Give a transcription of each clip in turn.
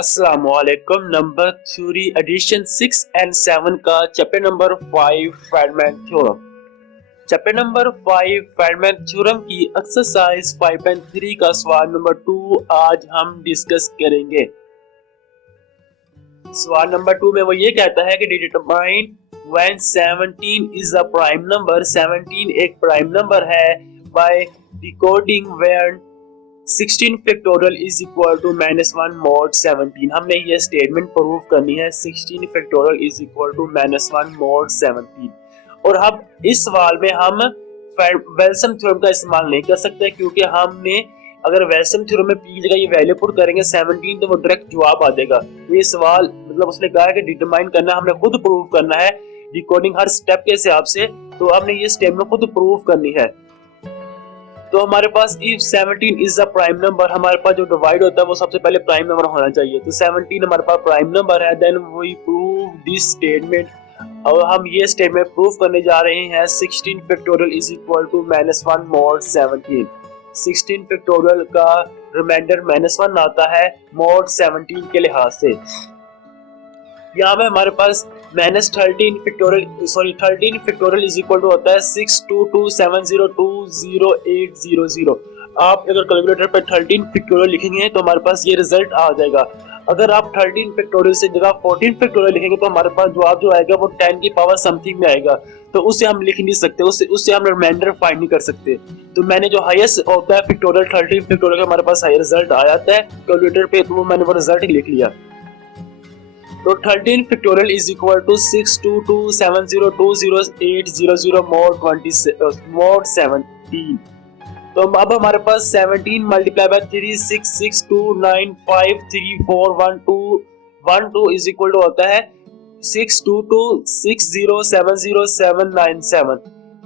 अस्सलाम वालेकुम। Number theory addition 6 and 7 का chapter number 5 Feynman theorem. Chapter number 5 Feynman theorem की एक्सरसाइज 5.3 का सवाल नंबर 2 आज हम डिस्कस करेंगे। सवाल नंबर 2 में वो ये कहता है कि determine when 17 is a prime number, 17 एक प्राइम नंबर है, by decoding when 16 factorial is equal to -1 mod 17। हमने ये स्टेटमेंट प्रूव करनी है 16 factorial is equal to -1 mod 17। और हम इस सवाल में हम वेल्सन थ्योरम का इस्तेमाल नहीं कर सकते, क्योंकि हमने अगर वेल्सन थ्योरम में p जगह ये वैल्यू पुट करेंगे 17 तो वो डायरेक्ट जवाब आ जाएगा। तो ये सवाल मतलब उसने कहा है कि डिटरमाइन करना हमने खुद प्रूव करना है डिकोडिंग हर स्टेप के हिसाब से, तो हमने ये स्टेटमेंट खुद प्रूव करनी है। तो हमारे पास if 17 is a prime number, हमारे पास जो डिवाइड होता है वो सबसे पहले प्राइम नंबर होना चाहिए। तो 17 हमारे पास प्राइम नंबर है, then we prove this statement. और हम ये स्टेटमेंट प्रूव करने जा रहे हैं 16 factorial is equal to -1 mod 17। 16 factorial का रिमाइंडर -1 आता है mod 17 के लिहाज से। यहाँ पे हमारे पास -13 फैक्टोरियल इज इक्वल टू होता है 62270200800। आप अगर कैलकुलेटर पे 13 फैक्टोरियल लिखेंगे तो हमारे पास ये रिजल्ट आ जाएगा। अगर आप 13 फैक्टोरियल से जगह 14 फैक्टोरियल लिखेंगे तो हमारे पास जवाब जो आएगा वो 10 की पावर समथिंग में आएगा, तो उससे हम लिख नहीं सकते, उससे हम रिमाइंडर फाइंड नहीं कर सकते। तो मैंने जो हाईएस्ट होता है फैक्टोरियल 13 फैक्टोरियल का हमारे पास हाई रिजल्ट आ जाता है कैलकुलेटर पे, तो मैंने वो रिजल्ट लिख लिया। तो 13 factorial is equal to 62270200800 mod 17। तो अब हमारे पास 17 multiply by 36629534112 is equal to होता है 62260700797।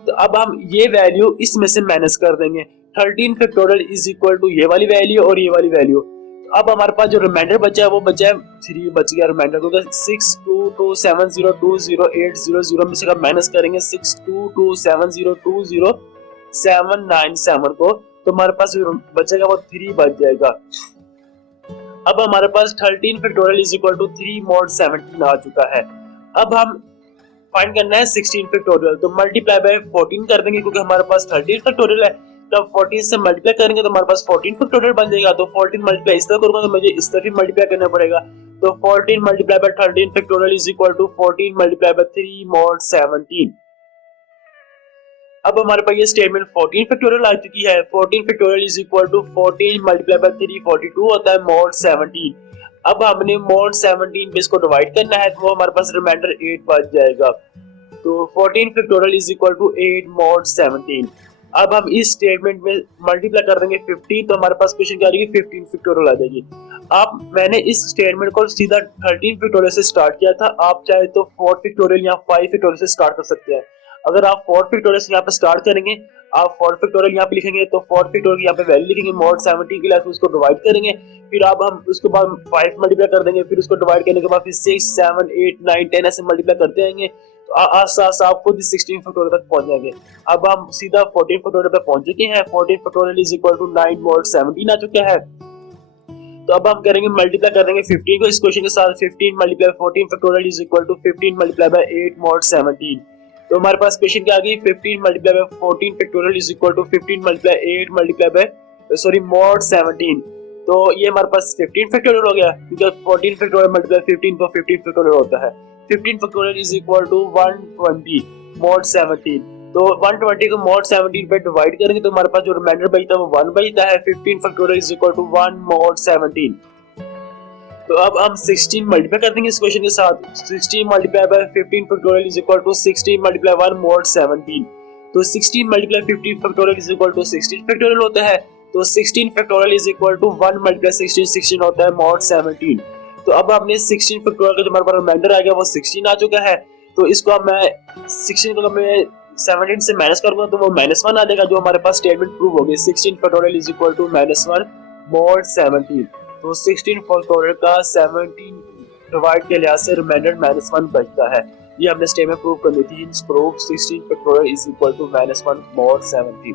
तो अब हम ये वैल्यू इसमें से माइनस कर देंगे। 13 फैक्टोरियल इज इक्वल टू ये वाली वैल्यू और ये वाली वैल्यू। अब हमारे पास जो रिमाइंडर बचा है वो बचा है 3 बच गया रिमाइंडर, क्योंकि 62270200800 में से माइनस करेंगे 62270200797 को, तो हमारे पास जो बचेगा वो 3 बच जाएगा। अब हमारे पास 13 factorial is equal to 3 mod 17 आ चुका है। अब हम फाइंड करना है 16 फैक्टोरियल, तो मल्टीप्लाई बाय 14 कर देंगे, क्योंकि हमारे पास 13 फैक्टोरियल है। तब 14 से मल्टीप्लाई करेंगे तो हमारे पास 14 फैक्टोरियल बन जाएगा। तो 14 मल्टीप्लाई इस तरह करूंगा तो मुझे इस तरह भी मल्टीप्लाई करना पड़ेगा। तो 14 multiply by 13 factorial is equal to 14 multiply by 3 mod 17। अब हमारे पास ये स्टेटमेंट 14 फैक्टोरियल आ चुकी है। 14 factorial is equal to 14 multiply by 3 42 होता है mod 17। अब हमने mod 17 पे इसको डिवाइड करना है, तो हमारे पास रिमाइंडर 8 बच जाएगा। तो 14 factorial is equal to 8 mod 17। अब हम इस स्टेटमेंट में मल्टीप्लाई कर देंगे 50, तो हमारे पास क्वेश्चन क्या आ जाएगी 15 फैक्टोरियल आ जाएगी। आप मैंने इस स्टेटमेंट को सीधा 13 फैक्टोरियल से स्टार्ट किया था, आप चाहे तो 4 फैक्टोरियल या 5 फैक्टोरियल से स्टार्ट कर सकते हैं। अगर आप 4 फैक्टोरियल से यहाँ पे स्टार्ट करेंगे, आप 4 फैक्टोरियल यहाँ पे लिखेंगे तो 4 फैक्टोरियल यहाँ पे वैल्यू लिखेंगे mod 17 के लिए, उसको डिवाइड करेंगे, फिर अब हम उसके बाद 5 मल्टीप्लाई कर देंगे, फिर उसको डिवाइड करने के बाद फिर 6 7 8 9 10 ऐसे मल्टीप्लाई करते जाएंगे, तो आप खुद 16 फैक्टोरियल तक पहुंच जाएंगे। अब हम सीधा 14 फैक्टोरियल पे पहुंच चुके हैं। 14 factorial is equal to 9 mod 17 आ चुका है। तो अब हम करेंगे मल्टीप्लाई कर देंगे 15 को इस क्वेश्चन के साथ। 15 multiply 14 factorial is equal to 15 multiply by 8 mod 17। तो हमारे पास क्वेश्चन क्या आ गई 15 multiply by 14 factorial is equal to 15 multiply 8 multiply by mod 17। तो ये हमारे पास 15 फैक्टोरियल हो गया, क्योंकि 14 फैक्टोरियल मल्टीप्लाई 15 तो 15 फैक्टोरियल होता है। 15 factorial is equal to 120 mod 17। तो 120 को mod 17 पे डिवाइड करेंगे तो हमारे पास जो रिमाइंडर बचता है वो 1 बचता है। 15 factorial is equal to 1 mod 17। तो अब हम 16 मल्टीप्लाई कर देंगे इस क्वेश्चन के साथ। 16 multiply by 15 factorial is equal to 16 multiply 1 mod 17। तो 16 multiply 15 factorial is equal to 16 factorial होता है। तो 16 factorial is equal to 1 multiply 16 16 होता है mod 17। तो अब हमने 16 फैक्टोरियल का जो हमारे पास रिमाइंडर आ गया वो 16 आ चुका है। तो इसको अब मैं 16 को मैं 17 से माइनस करूंगा तो वो -1 आ जाएगा, जो हमारे पास स्टेटमेंट प्रूव हो गई 16 factorial is equal to -1 mod 17। तो 16 फैक्टोरियल का 17 डिवाइड के लिहाज से रिमाइंडर -1 बचता है। ये हमने स्टेटमेंट प्रूव करनी थी। Proof 16 factorial is equal to -1 mod 17।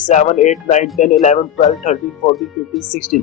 7 8 9 10 11 12 13 14 15 16